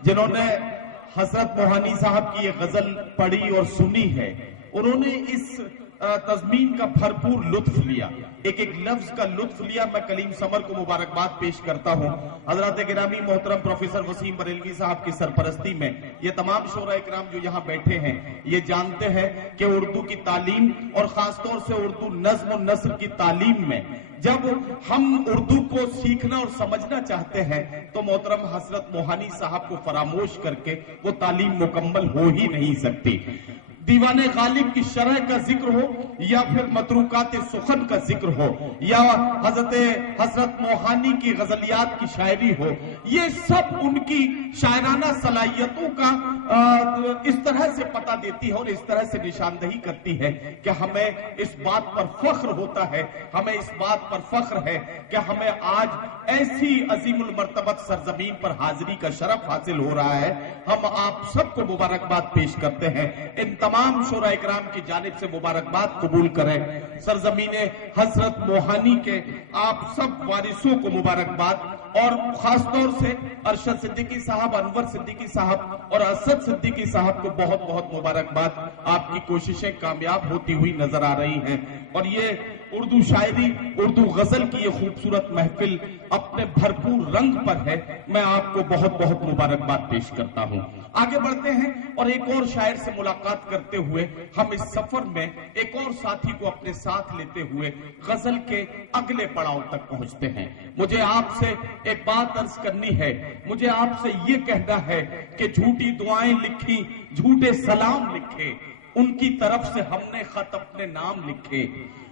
جنہوں نے حضرت موہانی صاحب کی یہ غزل پڑھی اور سنی ہے، انہوں نے اس تضمین کا بھرپور لطف لیا، ایک ایک لفظ کا لطف لیا۔ میں کلیم سمر کو مبارکباد پیش کرتا ہوں۔ حضرات گرامی محترم پروفیسر وسیم بریلوی صاحب کی سرپرستی میں یہ تمام شعراء اکرام جو یہاں بیٹھے ہیں یہ جانتے ہیں کہ اردو کی تعلیم اور خاص طور سے اردو نظم و نثر کی تعلیم میں جب ہم اردو کو سیکھنا اور سمجھنا چاہتے ہیں تو محترم حضرت موہانی صاحب کو فراموش کر کے وہ تعلیم مکمل ہو ہی نہیں سکتی۔ دیوان غالب کی شرح کا ذکر ہو یا پھر متروکات سخن کا ذکر ہو یا حضرت موہانی کی غزلیات کی شاعری ہو، یہ سب ان کی شاعرانہ صلاحیتوں کا اس طرح سے پتہ دیتی ہے اور اس طرح سے نشاندہی کرتی ہے کہ ہمیں اس بات پر فخر ہوتا ہے، ہمیں اس بات پر فخر ہے کہ ہمیں آج ایسی عظیم المرتبت سرزمین پر حاضری کا شرف حاصل ہو رہا ہے۔ ہم آپ سب کو مبارکباد پیش کرتے ہیں، ان تمام شعراء اکرام کی جانب سے مبارکباد قبول کریں۔ سرزمین حضرت موہانی کے آپ سب وارثوں کو مبارکباد، اور خاص طور سے ارشد صدیقی صاحب، انور صدیقی صاحب اور اسد صدیقی صاحب کو بہت بہت مبارکباد۔ آپ کی کوششیں کامیاب ہوتی ہوئی نظر آ رہی ہیں، اور یہ اردو شاعری، اردو غزل کی یہ خوبصورت محفل اپنے بھرپور رنگ پر ہے۔ میں آپ کو بہت بہت مبارکباد پیش کرتا ہوں۔ آگے بڑھتے ہیں اور ایک اور شاعر سے ملاقات کرتے ہوئے ہم اس سفر میں ایک اور ساتھی کو اپنے ساتھ لیتے ہوئے غزل کے اگلے پڑاؤ تک پہنچتے ہیں۔ مجھے آپ سے ایک بات عرض کرنی ہے، مجھے آپ سے یہ کہنا ہے کہ جھوٹی دعائیں لکھی، جھوٹے سلام لکھے، ان کی طرف سے ہم نے خط اپنے نام لکھے۔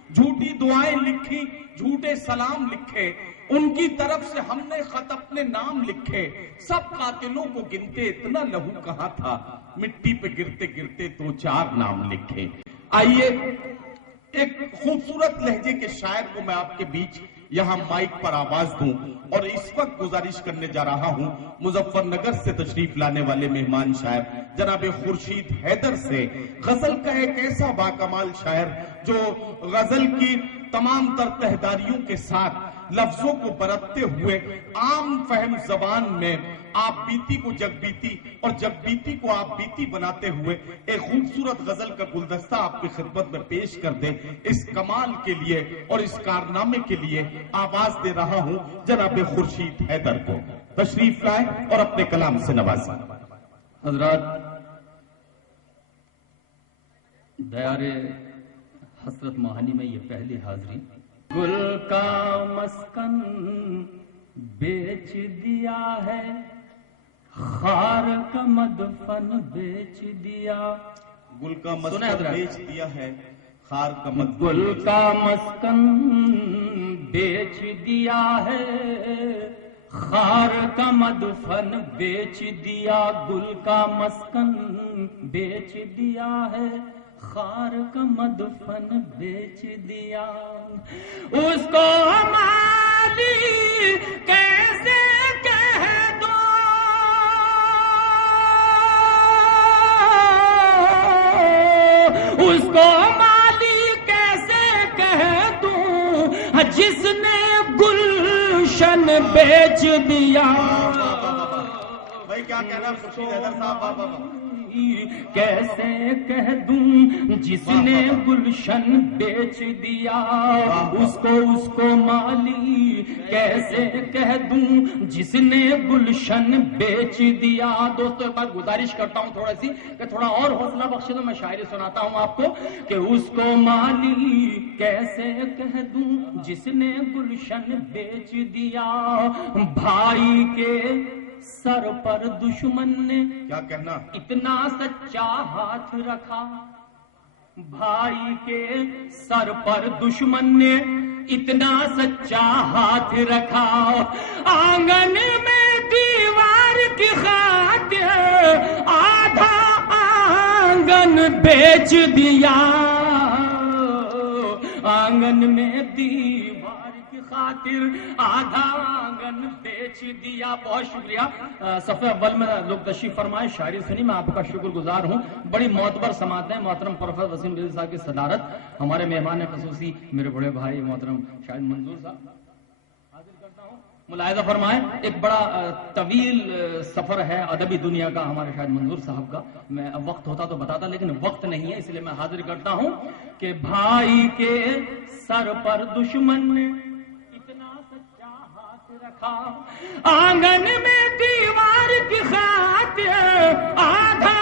جھوٹی دعائیں لکھی، جھوٹے سلام لکھے، ان کی طرف سے ہم نے خط اپنے نام لکھے۔ سب قاتلوں کو گنتے اتنا لہو کہاں تھا، مٹی پہ گرتے گرتے تو چار نام لکھے۔ آئیے ایک خوبصورت لہجے کے شاعر کو میں آپ کے بیچ یہاں مائک پر آواز دوں، اور اس وقت گزارش کرنے جا رہا ہوں مظفر نگر سے تشریف لانے والے مہمان شاعر جناب خورشید حیدر سے، غزل کا ایک ایسا باکمال شاعر جو غزل کی تمام تر تہداریوں کے ساتھ لفظوں کو برتتے ہوئے عام فہم زبان میں آپ بیتی کو جگ بیتی اور جگ بیتی کو آپ بیتی بناتے ہوئے ایک خوبصورت غزل کا گلدستہ آپ کی خدمت میں پیش کر دے۔ اس کمال کے لیے اور اس کارنامے کے لیے آواز دے رہا ہوں جناب خورشید حیدر کو، تشریف لائیں اور اپنے کلام سے نوازیں۔ حضرات، دیار حضرت موہانی میں یہ پہلی حاضری۔ گل کا مسکن بیچ دیا ہے، خار کا مدفن بیچ دیا۔ گل کا مسکن بیچ دیا ہے، خار کا مدفن گل کا مسکن بیچ دیا ہے، خار کا مدفن بیچ دیا۔ گل کا مسکن بیچ دیا ہے، خار کا مدفن بیچ دیا۔ اس کو مالی کیسے کہہ دوں، اس کو مالی کیسے کہہ دوں جس نے گلشن بیچ دیا۔ بھائی کیا کہنا خورشید حیدر صاحب؟ کیسے کہہ دوں جس نے گلشن بیچ دیا، اس کو مالی کیسے کہہ دوں جس نے گلشن بیچ دیا۔ دوستو ایک بات گزارش کرتا ہوں تھوڑا سی کہ تھوڑا اور حوصلہ بخشے تو میں شاعری سناتا ہوں آپ کو کہ اس کو مالی کیسے کہہ دوں جس نے گلشن بیچ دیا۔ بھائی کے سر پر دشمن نے کیا کہنا اتنا سچا ہاتھ رکھا، بھائی کے سر پر دشمن نے اتنا سچا ہاتھ رکھا، آنگن میں دیوار کی خاطر آدھا آنگن بیچ دیا، آنگن میں دیوار کی خاطر آدھا آنگن بیچ دیا۔ بہت شکریہ۔ صفحہ اول میں لوگ تشریف فرمائے، شاعری سنی، میں آپ کا شکر گزار ہوں۔ بڑی معتبر سماعت ہے، محترم پروفیسر وسیم بریلوی صاحب کی صدارت، ہمارے مہمان خصوصی میرے بڑے بھائی محترم شاہد منظور صاحب، حاضر کرتا ہوں ملاحظہ فرمائیں، ایک بڑا طویل سفر ہے ادبی دنیا کا ہمارے شاید منظور صاحب کا، میں اب وقت ہوتا تو بتاتا لیکن وقت نہیں ہے، اس لیے میں حاضر کرتا ہوں کہ بھائی کے سر پر دشمن نے اتنا سچا ہاتھ رکھا، آنگن میں دیوار کی خاطر آدھا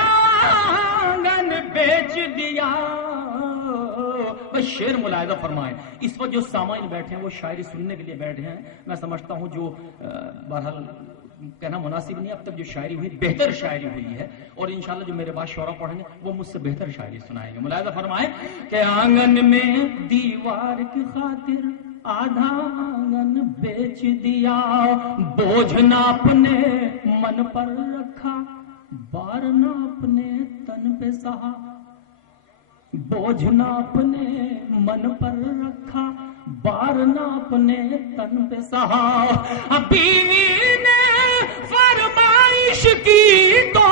آنگن بیچ دیا۔ بس شعر ملاحظہ فرمائیں، اس وقت جو سامعین بیٹھے ہیں وہ شاعری سننے کے لیے بیٹھے ہیں، میں سمجھتا ہوں جو بہرحال کہنا مناسب نہیں، اب تک جو شاعری ہوئی بہتر شاعری ہوئی ہے، اور انشاءاللہ جو میرے بعد شعرا پڑھیں گے وہ مجھ سے بہتر شاعری سنائیں گے۔ ملاحظہ فرمائیں کہ آنگن میں دیوار کی خاطر آدھا آنگن بیچ دیا، بوجھ نہ اپنے من پر رکھا، بار نہ اپنے تن پہ سہا، بوجھ نہ اپنے من پر رکھا، بار نہ اپنے تن پہ سہا، بیوی نے فرمائش کی تو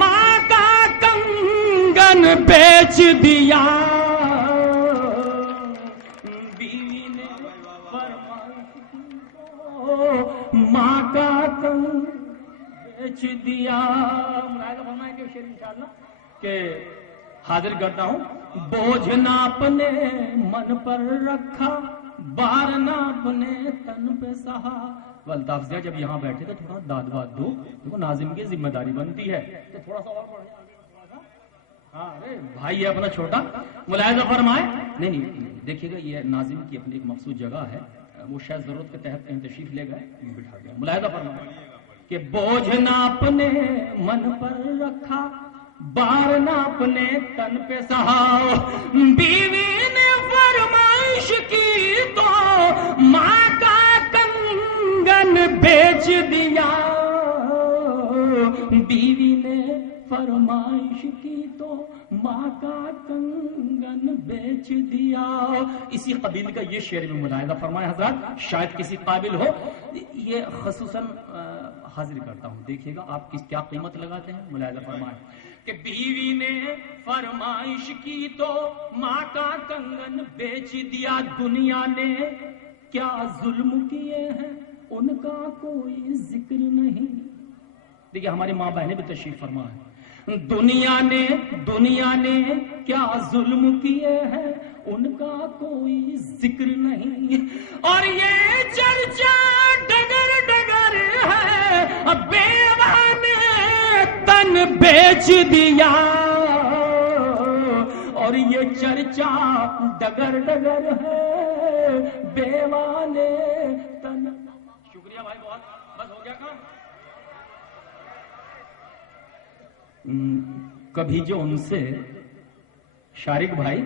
ماں کا کنگن بیچ دیا، بیوی نے فرمائش کی تو ماں کا کنگن بیچ دیا۔ ملاحظہ فرمائیں کہ شعر انشاءاللہ کہ حاضر کرتا ہوں، بوجھ نہ اپنے من پر رکھا، بار نہ اپنے تن پہ سہا۔ والتافزیہ جب یہاں بیٹھے تو تھوڑا داد واد دو، دیکھو ناظم کی ذمہ داری بنتی ہے، تو تھوڑا سا اور پڑھیں۔ ہاں ارے بھائی ہے اپنا چھوٹا، ملاحظہ فرمائے۔ نہیں دیکھیے گا یہ ناظم کی اپنی ایک مخصوص جگہ ہے، وہ شاید ضرورت کے تحت کہیں تشریف لے گئے بٹھا گیا۔ ملاحظہ فرمائے کہ بوجھ نہ اپنے من پر رکھا، بار نہ اپنے تن پہ سہا، بیوی نے فرمائش کی تو ماں کا کنگن بیچ دیا، بیوی نے فرمائش کی تو ماں کا کنگن بیچ دیا۔ اسی قبیل کا یہ شعر میں ملاحظہ فرمائے حضرات، شاید کسی قابل ہو، یہ خصوصاً حاضر کرتا ہوں، دیکھیے گا آپ کس کیا قیمت لگاتے ہیں۔ ملاحظہ فرمائے کہ بیوی نے فرمائش کی تو ماں کا کنگن بیچ دیا، دنیا نے کیا ظلم کیے ہیں ان کا کوئی ذکر نہیں۔ دیکھیے ہماری ماں بہنیں بھی تشریف فرما ہے، دنیا نے کیا ظلم کیے ہیں ان کا کوئی ذکر نہیں، اور یہ چرچا ڈگر ڈگر ہے، بیوہ نے تن بیچ دیا، اور یہ چرچا ڈگر ڈگر ہے، بیوہ نے تن۔ شکریہ بھائی بہت، بس ہو گیا کام۔ کبھی جو ان سے شارق بھائی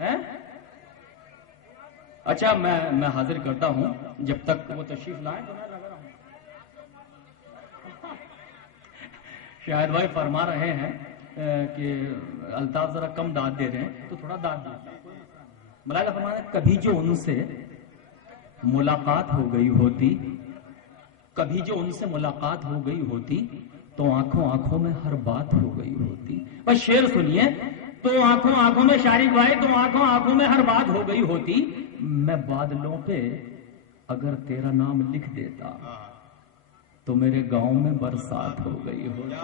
ہیں، اچھا میں حاضر کرتا ہوں، جب تک وہ تشریف لائیں تو میں لگا رہا ہوں۔ شاہد بھائی فرما رہے ہیں کہ الطاف ذرا کم داد دے رہے ہیں تو تھوڑا داد دیں۔ ملاحظہ فرمایا کبھی جو ان سے ملاقات ہو گئی ہوتی، کبھی جو ان سے ملاقات ہو گئی ہوتی تو آنکھوں آنکھوں میں ہر بات ہو گئی ہوتی۔ بس شعر سنیے، تو آنکھوں آنکھوں میں شارق بھائی، تو آنکھوں آنکھوں میں ہر بات ہو گئی ہوتی، میں بادلوں پہ اگر تیرا نام لکھ دیتا تو میرے گاؤں میں برسات ہو گئی ہوتی۔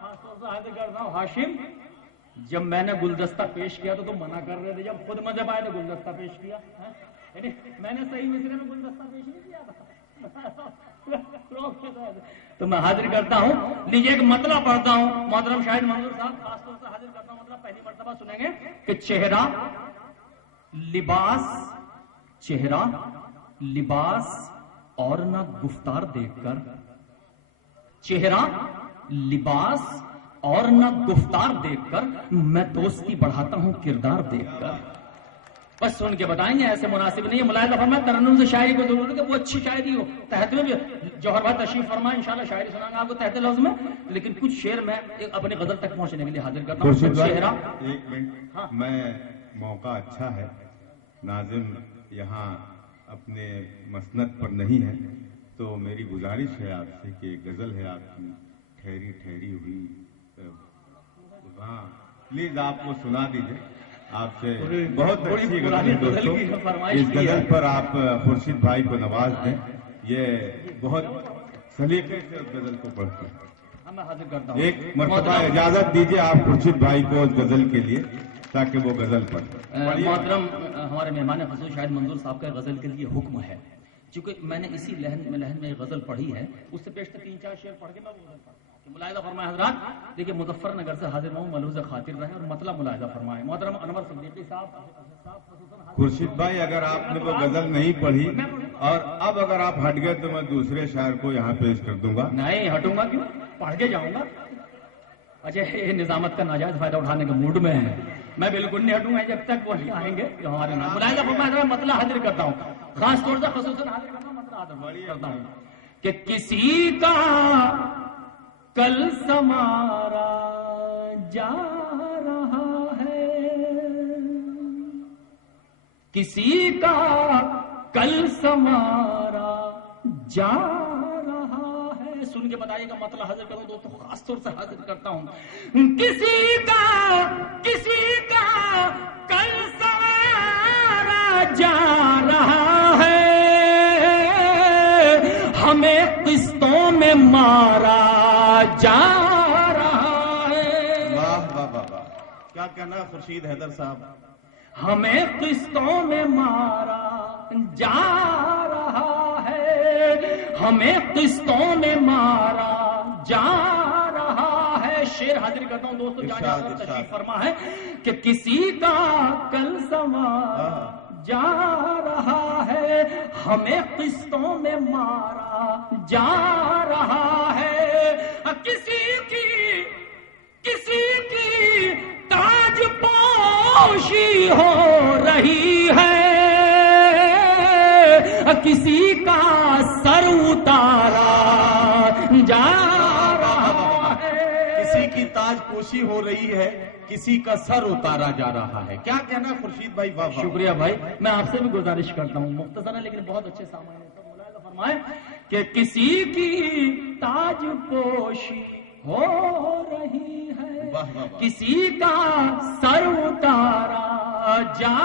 خاص طور سے حاضر کرتا ہوں ہاشم، جب میں نے گلدستہ پیش کیا تو تم منع کر رہے تھے، جب خود مذہب آئے تو گلدستہ پیش کیا، یعنی میں نے صحیح مصرے میں گلدستہ پیش نہیں کیا تھا۔ تو میں حاضر کرتا ہوں، لیجیے ایک مطلب پڑھتا ہوں، محترم شاہد منظور صاحب خاص طور سے حاضر کرتا ہوں، مطلب پہلی مرتبہ سنیں گے کہ چہرہ لباس اور نہ گفتار دیکھ کر، چہرہ لباس اور نہ گفتار دیکھ کر میں دوستی بڑھاتا ہوں کردار دیکھ کر۔ بس سن کے بتائیں گے، ایسے مناسب نہیں ہے۔ ملاحظہ فرمائے ترنم سے شاعری کو ضرورت ہے کہ وہ اچھی شاعری ہو، تحت میں بھی جوہر بھائی تشریف فرمائے، انشاءاللہ شاعری سنائیں گے آپ کو تحت لفظ میں، لیکن کچھ شعر میں اپنے غزل تک پہنچنے کے لیے حاضر کرتا ہوں۔ چہرہ ایک منٹ، میں موقع اچھا ہے، ناظم یہاں اپنے مسند پر نہیں ہے، تو میری گزارش ہے آپ سے کہ غزل ہے آپ کی ٹھہری ٹھہری ہوئی، ہاں پلیز آپ کو سنا دیجیے۔ آپ سے بہت بڑی اچھی پرانی غزل غزل کی دوستوں، فرمائش اس کی ہے۔ غزل پر آپ خورشید بھائی کو نواز دیں، یہ بہت سلیقے سے اس غزل کو پڑھتے ہیں۔ میں حاضر کرتا ہوں ایک مرتبہ اجازت دیجیے آپ خورشید بھائی کو اس غزل کے لیے تاکہ وہ غزل پڑھیں۔ محترم ہمارے مہمان خصوصی شاہد منظور صاحب کا غزل کے لیے حکم ہے، چونکہ میں نے اسی لہن میں غزل پڑھی ہے، اس سے پیش 3-4 شعر پڑھ کے میں وہ غزل پڑھتا ہوں۔ ملاحظہ فرمائے حضرات، دیکھیے مظفر نگر سے حاضر ہوں، ملحوظ خاطر رہے اور مطلب ملاحظہ فرمائے۔ محترم انور صدیقی صاحب، خورشید بھائی اگر آپ نے وہ غزل نہیں پڑھی اور اب اگر آپ ہٹ گئے تو میں دوسرے شاعر کو یہاں پیش کر دوں گا۔ نہیں ہٹوں گا کیوں، پڑھ کے جاؤں گا۔ اچھا یہ نظامت کا ناجائز فائدہ اٹھانے کے موڈ میں ہے، میں بالکل نہیں ہٹوں گا جب تک وہ نہیں آئیں گے جو ہمارے نام۔ ملاحظہ فرمائے مسئلہ حاضر کرتا ہوں، خاص طور سے خصوصاً حاضر کرتا ہوں، مسئلہ حاضر کرتا ہوں کہ کسی کا کل سمارا جا رہا ہے، کسی کا کل سمارا جا رہا ہے۔ سن کے بتائیے گا مطلب حاضر کروں دوستوں، خاص طور سے حاضر کرتا ہوں، کسی کا کل سمارا جا رہا ہے، ہمیں قسطوں میں مارا جا رہا ہے۔ واہ واہ واہ واہ، کیا کہنا خورشید حیدر صاحب؟ ہمیں قسطوں میں مارا جا رہا ہے، ہمیں قسطوں میں مارا جا رہا ہے۔ شعر حاضر کرتا ہوں دوستو، جہاں تشریف فرما ہے کہ کسی کا کل سمارا جا رہا ہے، ہمیں قسطوں میں مارا جا رہا ہے، کسی کی تاج پوشی ہو رہی ہے، کسی کا سر اتارا جا رہا ہے، کسی کی تاج پوشی ہو رہی ہے، کسی کا سر اتارا جا رہا ہے۔ کیا کہنا خورشید بھائی؟ واہ واہ، شکریہ بھائی، میں آپ سے بھی گزارش کرتا ہوں، مختصر ہے لیکن بہت اچھے سامان ہے، سب ملاحظہ فرمائیں کہ کسی کی تاج پوشی ہو رہی ہے، واہ واہ واہ، کسی کا سر اتارا جا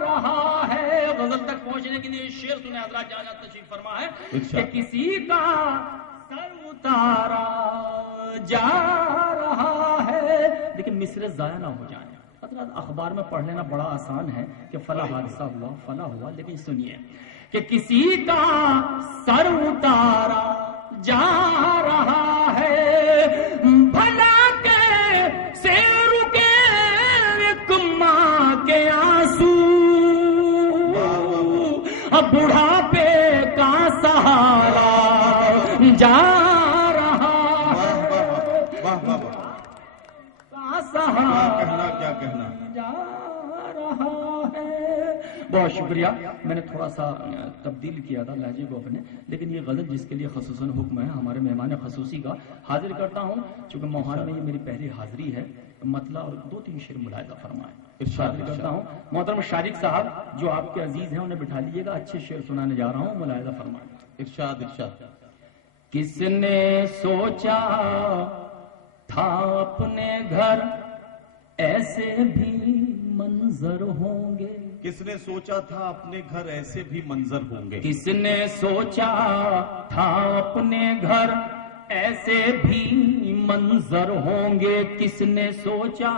رہا ہے۔ غزل تک پہنچنے کے لیے شعر سنے حضرات، جہاں تشریف فرما ہے کہ کسی کا سر اتارا جا رہا ہے، لیکن مصرے ضائع نہ ہو جائیں۔ حضرات اخبار میں پڑھ لینا بڑا آسان ہے کہ فلاں حادثہ ہوا فلاں ہوا، لیکن سنیے کہ کسی کا سر اتارا جا رہا ہے، بھلا کیسے رکے ایک ماں کے آنسو، اب بڑھاپے کا سہارا جا رہا ہے، کا سہارا کیا کہنا؟ جا رہا ہے۔ بہت شکریہ، میں نے تھوڑا سا تبدیل کیا تھا لہجے کو اپنے، لیکن یہ غزل جس کے لیے خصوصاً حکم ہے ہمارے مہمان خصوصی کا، حاضر کرتا ہوں چونکہ موہان میں یہ میری پہلی حاضری ہے، مطلب اور 2-3 شعر ملاحظہ فرمائیں۔ حاضر کرتا ہوں محترم شارق صاحب جو آپ کے عزیز ہیں، انہیں بٹھا لیجیے گا، اچھے شعر سنانے جا رہا ہوں، ملاحظہ فرمائیں۔ ارشاد ارشاد۔ کس نے سوچا تھا اپنے گھر ایسے بھی منظر ہوں گے، کس نے سوچا تھا اپنے گھر ایسے بھی منظر ہوں گے، کس نے سوچا تھا اپنے گھر ایسے بھی منظر ہوں گے، کس نے سوچا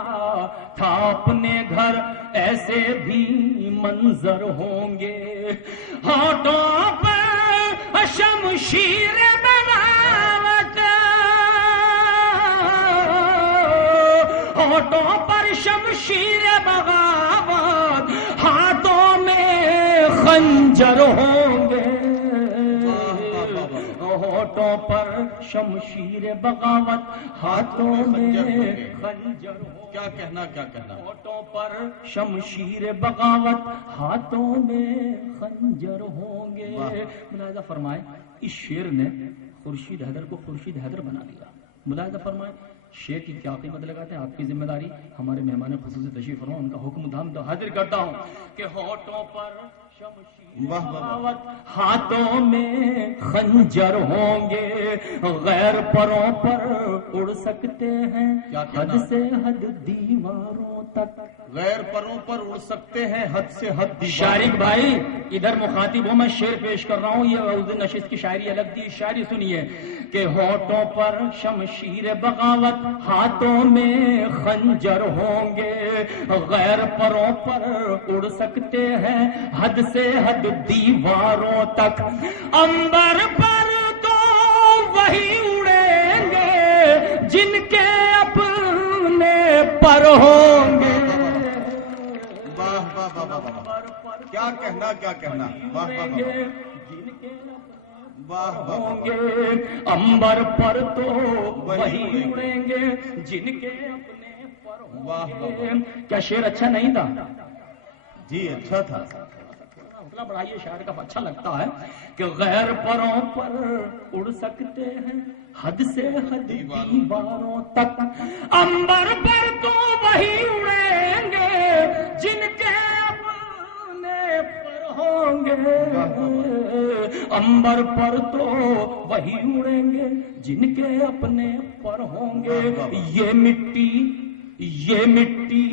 تھا اپنے گھر ایسے بھی منظر ہوں گے، ہاتھوں پر شمشیر بغاوت، ہاتھوں پر شمشیر بغاوت، ہاتھوں میں خنجر ہوں گے، ہاتھوں پر شمشیر بغاوت، ہاتھوں میں خنجر ہوں گے۔ کیا کہنا کیا کہنا؟ ہاتھوں پر شمشیر بغاوت، ہاتھوں میں خنجر ہوں گے۔ ملاحظہ فرمائے اس شعر نے خورشید حیدر کو خورشید حیدر بنا دیا۔ ملاحظہ فرمائے شعر کی کیا قیمت لگاتے ہیں، آپ کی ذمہ داری، ہمارے مہمان خصوصی تشریف فرما، ان کا حکم دھام حاضر کرتا ہوں کہ ہاتھوں پر ہاتھوں میں خنجر ہوں گے، غیر پروں پر اڑ سکتے ہیں حد سے حد دیواروں تک، غیر پروں پر اڑ سکتے ہیں حد سے حد دیواروں۔ شارق بھائی ادھر مخاطب ہوں، میں شعر پیش کر رہا ہوں، یہ عروض نشست کی شاعری الگ تھی، شاعری سنیے کہ ہونٹوں پر شمشیر بغاوت، ہاتھوں میں خنجر ہوں گے، غیر پروں پر اڑ سکتے ہیں حد سے حد دیواروں تک، عنبر پر تو وہی اڑیں گے جن کے اپنے پر ہوں گے۔ واہ واہ واہ واہ واہ، کیا کہنا کیا کہنا، واہ واہ واہ واہ ہوں گے، عنبر پر تو وہی اڑیں گے جن کے اپنے پر ہوں گے۔ کیا شعر اچھا نہیں تھا؟ جی اچھا تھا۔ حوصلہ بڑھائیے، شاعر کا اچھا لگتا ہے کہ غیر پروں پر اڑ سکتے ہیں حد سے حد دیواروں تک، عنبر پر تو وہی اڑیں گے جن کے اپنے پر ہوں گے، عنبر پر تو وہی اڑیں گے جن کے اپنے پر ہوں گے۔ یہ مٹی یہ مٹی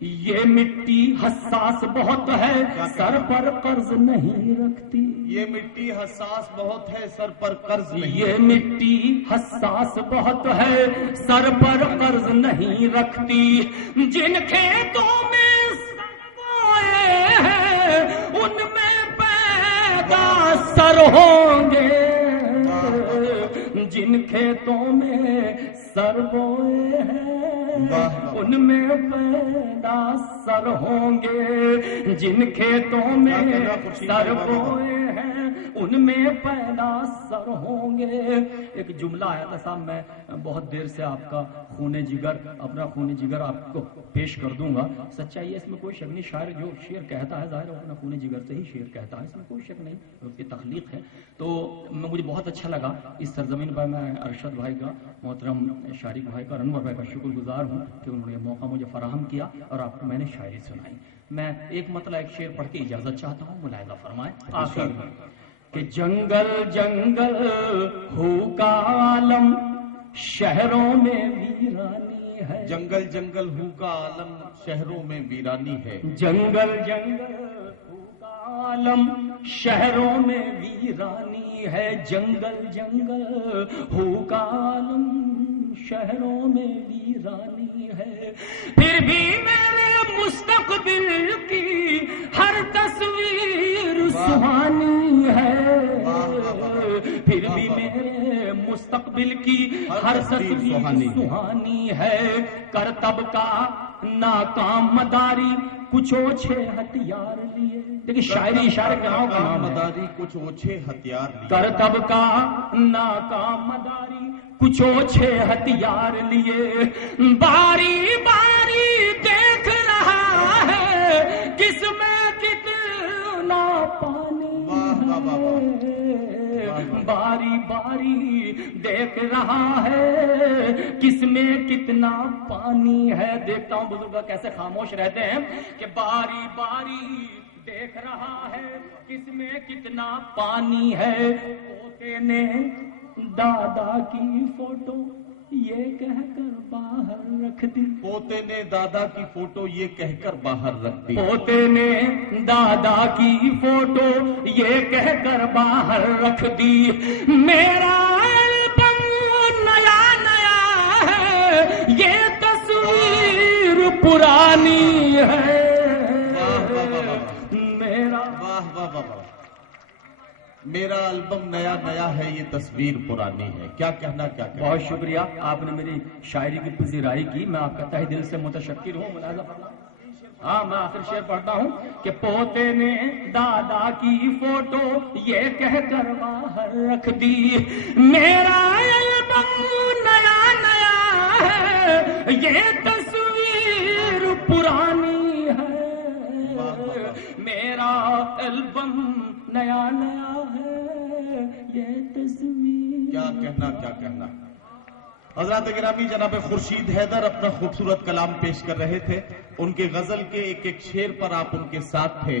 یہ مٹی حساس بہت ہے، سر پر قرض نہیں رکھتی، یہ مٹی حساس بہت ہے، سر پر قرض نہیں، یہ مٹی حساس بہت ہے، سر پر قرض نہیں رکھتی، جن کھیتوں میں سرمائے ہیں ان میں پیدا سر ہوں گے، جن کھیتوں میں سر بوئے ہیں ان میں پیدا سر ہوں گے، جن کھیتوں میں سر بوئے ہیں ان میں پیدا سر ہوں گے۔ ایک جملہ آیا تھا صاحب، میں بہت دیر سے آپ کا خون جگر، اپنا خون جگر آپ کو پیش کر دوں گا، سچائی ہے اس میں کوئی شک نہیں، شاعر جو شعر کہتا ہے ظاہر اپنا خون جگر سے ہی شعر کہتا ہے، اس میں کوئی شک نہیں، اس کی تخلیق ہے۔ تو مجھے بہت اچھا لگا اس سرزمین پر، میں ارشد بھائی کا، محترم شارق بھائی کا، انور بھائی کا شکر گزار ہوں کہ انہوں نے یہ موقع مجھے فراہم کیا اور آپ کو میں نے شاعری سنائی۔ میں ایک مطلب ایک شعر پڑھ کے اجازت چاہتا ہوں، ملاحظہ فرمائیں آخر میں کہ جنگل جنگل ہو کا عالم شہروں میں ویرانی ہے، جنگل جنگل ہو کا عالم شہروں میں ویرانی ہے، جنگل جنگل ہو کا عالم شہروں میں ویرانی ہے، جنگل جنگل ہو کا عالم شہروں میں ویرانی ہے، پھر بھی میرے مستقبل کی ہر تصویر سہانی ہے، پھر بھی میرے مستقبل کی ہر تصویر سہانی ہے، کرتب کا ناکام مداری کچھ اوچھے ہتھیار لیے، دیکھیں شاعری اشارے کے نام کا نام مداری کچھ اوچھے ہتھیار لیے، کرتب کا ناکام مداری کچھ اوچھے ہتھیار لیے، باری باری دیکھ رہا ہے کس میں کتنا پانی ہے، باری باری دیکھ رہا ہے کس میں کتنا پانی ہے۔ دیکھتا ہوں بزرگ کیسے خاموش رہتے ہیں کہ باری باری دیکھ رہا ہے کس میں کتنا پانی ہے، پوتے نے دادا کی فوٹو یہ کہہ کر باہر رکھ دی، پوتے نے دادا کی فوٹو یہ کہہ کر باہر رکھ دی، پوتے نے دادا کی فوٹو یہ کہہ کر باہر رکھ دی، میرا البم نیا نیا ہے یہ تصویر پرانی ہے، میرا البم نیا نیا ہے یہ تصویر پرانی ہے، کیا کہنا کیا کہنا۔ بہت شکریہ، آپ نے میری شاعری کی پذیرائی کی، میں آپ کا تہ دل سے متشکر ہوں۔ ملاحظہ فرمائیں، ہاں میں آخر شعر پڑھتا ہوں کہ پوتے نے دادا کی فوٹو یہ کہہ کر باہر رکھ دی، میرا البم نیا نیا ہے یہ تصویر پرانی ہے، میرا البم نیا نیا ہے یہ تصویر۔ کیا کہنا کیا کہنا۔ حضرات گرامی، جناب خورشید حیدر اپنا خوبصورت کلام پیش کر رہے تھے، ان کے غزل کے ایک ایک شعر پر آپ ان کے ساتھ تھے،